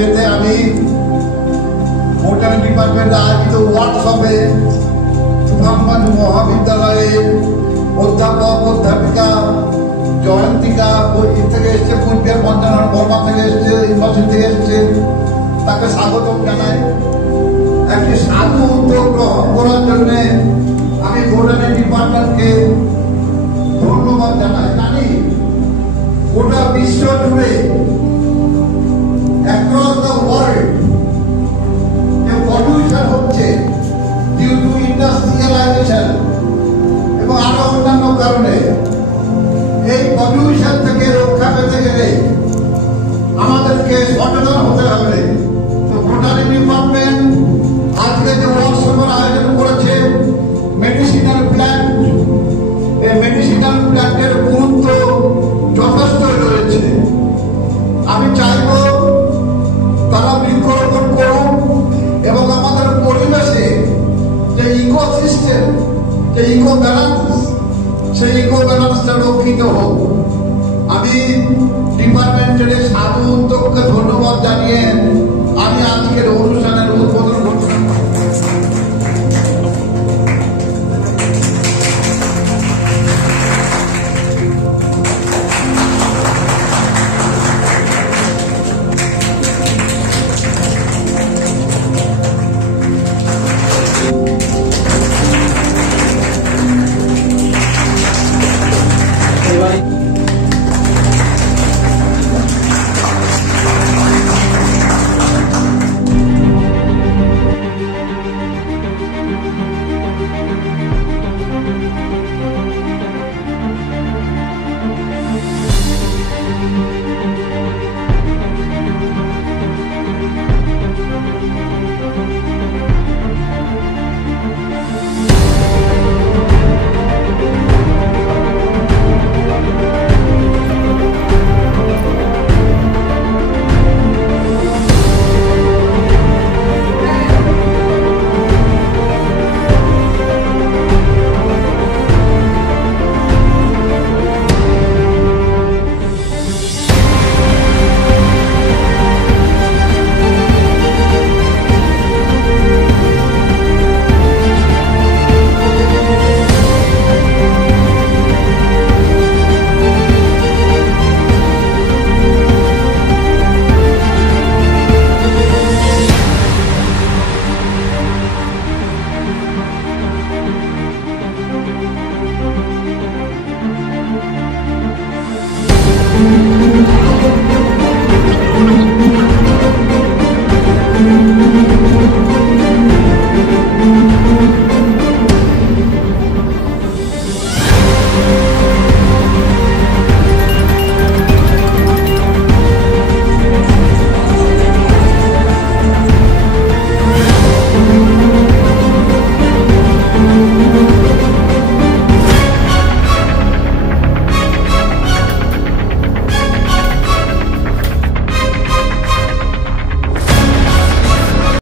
যেতে আমি বোটানি ডিপার্টমেন্টে আয়োজিত ওয়ার্কশপে সুভাষগঞ্জ মহাবিদ্যালয়ের অধ্যাপক অধ্যাপিকা জয়ন্তিকা থেকে এসছে, পূর্বের বন্দনা বর্মা থেকে এসছে, ইউনিভার্সিটি থেকে এসছে, তাকে স্বাগত জানাই। একটি সাধু উদ্যোগ গ্রহণ করার জন্য আমি বোটানি ডিপার্টমেন্টকে ধন্যবাদ জানাই। জানি গোটা বিশ্ব জুড়ে অ্যাক্রস দ্য ওয়ার্ল্ড যে পলিউশন হচ্ছে ডিউ টু ইন্ডাস্ট্রিয়ালাইজেশন এবং আরো অন্যান্য কারণে, এই পলিউশন থেকে রক্ষা পেতে গেলে আমাদেরকে সচেতন হতে হবে। তো বোটানি ডিপার্টমেন্ট আজকে যে ওয়ার্কশপের আয়োজন করেছে মেডিসিনাল প্ল্যান্ট, এই মেডিসিনাল প্ল্যান্টের গুরুত্ব যথেষ্ট রয়েছে। আমি চাইব তারা বৃক্ষরোপণ করুন এবং আমাদের পরিবেশে যে ইকোসিস্টেম, যে ইকো ব্যালেন্স, সেই ইকো ব্যালেন্সটা রক্ষিত হোক। আমি ডিপার্টমেন্টের সাধু উদ্যোগকে